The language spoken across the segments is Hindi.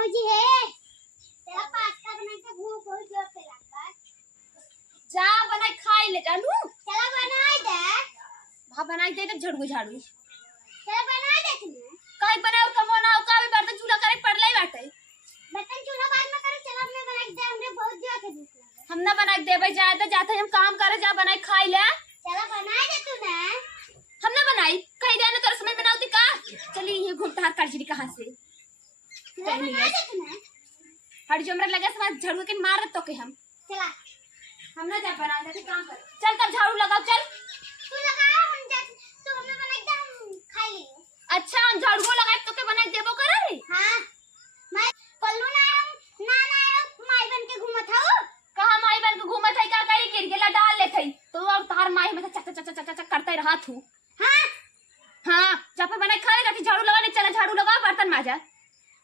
भौजी है तेरा पास्ता बना के भूख बहुत जोर से लगता है। जा बनाई खाई ले जानू। चला बनाई दे। भा बनाई दे झड़ू झाड़ू। चला बनाई दे तूने। काई बनाओ कमोनाओ का भी बर्तन चूल्हा करे पड़लाई बाटे। बर्तन चूल्हा बाद में करे चला हमने बनाई दे हमने बहुत जोर से भूख लगा। हम ना बनाई देबे जाए तो जाते हम काम करे जा बनाई खाई ले। चला बनाई दे तूने। हम ना बनाई कहीं देने तो समय बनाऊती का। चली ये घूमता हाथ काट कहां से। चला बनाई दे तूने। हट जो हमरा लगे समझ झाड़ू के मार तो के हम। चला हम ना जा बना देते काम कर। चल तब झाड़ू लगाओ चल। तू लगा हम जा तू हमने बनाई दे हम खा लेंगे। अच्छा हम झाड़ू को लगाए तो के बनाई देबो करे रे। हां मैं पल्लू ना हम ना माई बन के घूमत हूं। कहां माई बन के घूमत है का करी गिर गेला डाल ले थई तो अब तार माई में चक चक चक चक करते रहा तू। हां हां जब पे बनाई खाए जाती झाड़ू लगाने चला झाड़ू लगा बर्तन माजा।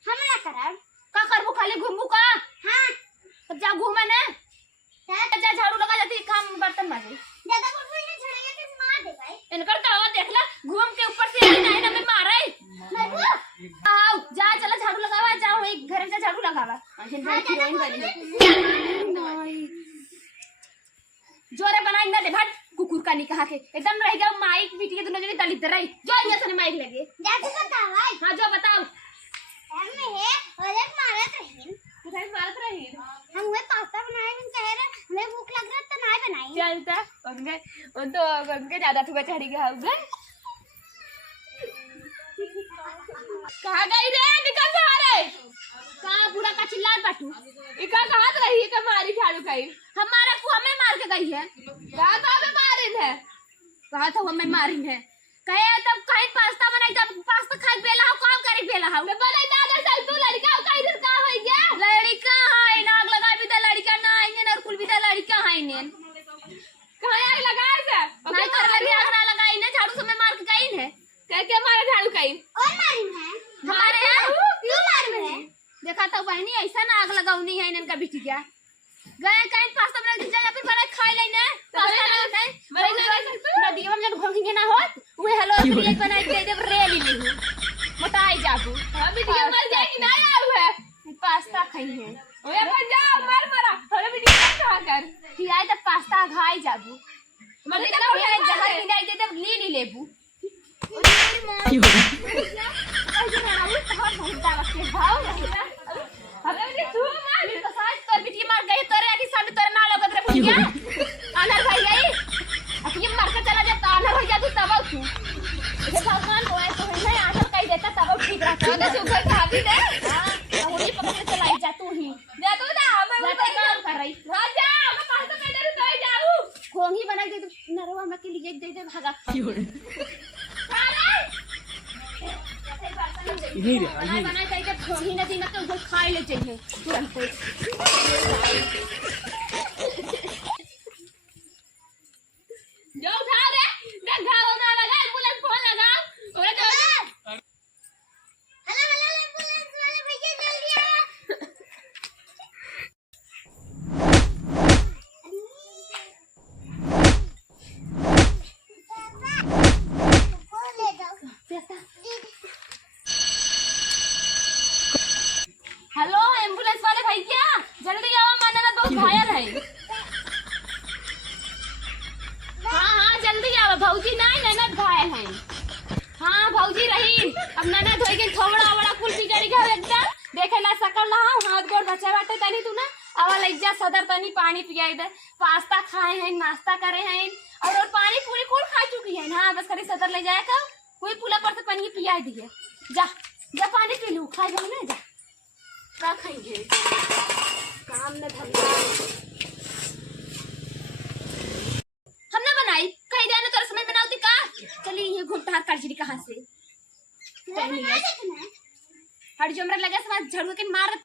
हम ना करब का करबू खाली घूमबू का। हां तब जा घूमे ना जा झाड़ू लगा जाती काम बर्तन माजे। ज्यादा बुलबुल ने छड़ेगा तो मार दे भाई। इनकर तो आवाज देखला घूम के ऊपर से आई ना में मारे। मरबू आओ जा चला झाड़ू लगावा जाओ एक घर में झाड़ू लगावा। हीरोइन बनी जोरे बनाई ना दे भट कुकुर का निकाह के एकदम रह गया माइक बिटिया दोनों जने दलित रही जो यहाँ से माइक लगे। जा तू बता भाई। हां जो बताओ। हम है और एक मारत रही उठाई मारत रही हम वे पास्ता बनाए हम कह रहे हमें भूख लग रहा तो नहीं बनाई। चलता उनके ज्यादा थुआ चढ़ी गया होगा। कहां गई रे निकल बाहर है। कहां बुढ़ा का चिल्लात बाटू इका कहां रही है मारी झाड़ू कई हमारा को हमें मार के गई है। कहां तो हमें मारिन है कहां तो हमें मारिन है कहे तब कहीं पास्ता बनाई तब पास्ता खाई बेला हो काम करी बेला हो बनाई दादा चल तू लड़का हो कहीं इधर का हो गया लड़का है नाग लगा भी तो लड़का ना आएंगे और कुल भी तो लड़का है ने कहां आग लगाए से नहीं कर लगी आग ना लगाई ने झाड़ू से मैं मार के गई है कह के मारे झाड़ू कई और मारी है हमारे हैं क्यों मार में देखा तो बहनी ऐसा ना आग लगाउनी है इनका बिटी क्या गए कहीं पास्ता बना के जा फिर बना खा लेने पास्ता नहीं नदी हम जन घोंगे ना होत वे हेलो फ्री बना के दे रेली नहीं मोटाई जाबू हां बिटिया मर जाएगी ना आऊ है पास्ता खाई है ओए अपन जा मर मरा थोड़े बिटिया खा कर कि आए तो पास्ता खाई जाबू मर तो कोई जहां ले जाई दे ली नहीं लेबू अनर भाई गई अखिल मार के चला जाता अनर हो जा तू तब तू इसे भगवान को ऐसे है आंसर कह देता तब ठीक रहता है तो सुगर भाभी दे हां वो भी पकड़ के चलाई जा तू ही दे तू ना मैं ऊपर काम कर रही हां जा मैं पास में दे तो जाऊं खोंगी बना के नरवा में के लिए दे दे भागा यही रे बना के खोंगी नदी में तो खाई ले चाहिए तुरंत जो उठा रे देख घाव ना लगा एम्बुलेंस फोन लगाओ ओरे तो हेलो हेलो एम्बुलेंस वाले भैया जल्दी आओ। फोन ले जाओ। हेलो एम्बुलेंस वाले भैया जल्दी आओ मानना बहुत घायल है। हाँ जल्दी आओ भौजी नहीं ननद घायल है। हाँ भौजी रही अब ननद हो गई थोड़ा बड़ा कुल बिगड़ गया एकदम देखे ला सकल रहा हाथ गोड़ बचा बाटे तनी तू ना अवल इज्जा सदर तनी पानी पियाई दे पास्ता खाए हैं नाश्ता करे हैं और पानी पूरी कुल खा चुकी है ना बस करी सदर ले जाए का कोई पुला पर से पानी पिया दिए जा जा पानी पी लू खा जाओ ना जा का खाएंगे काम में धंधा हमने बनाई कहीं जाने तो समय बनाती का चली ये घूमता हाथ काट कहां से हट जो हमरा लगा समझ झाड़ू के मार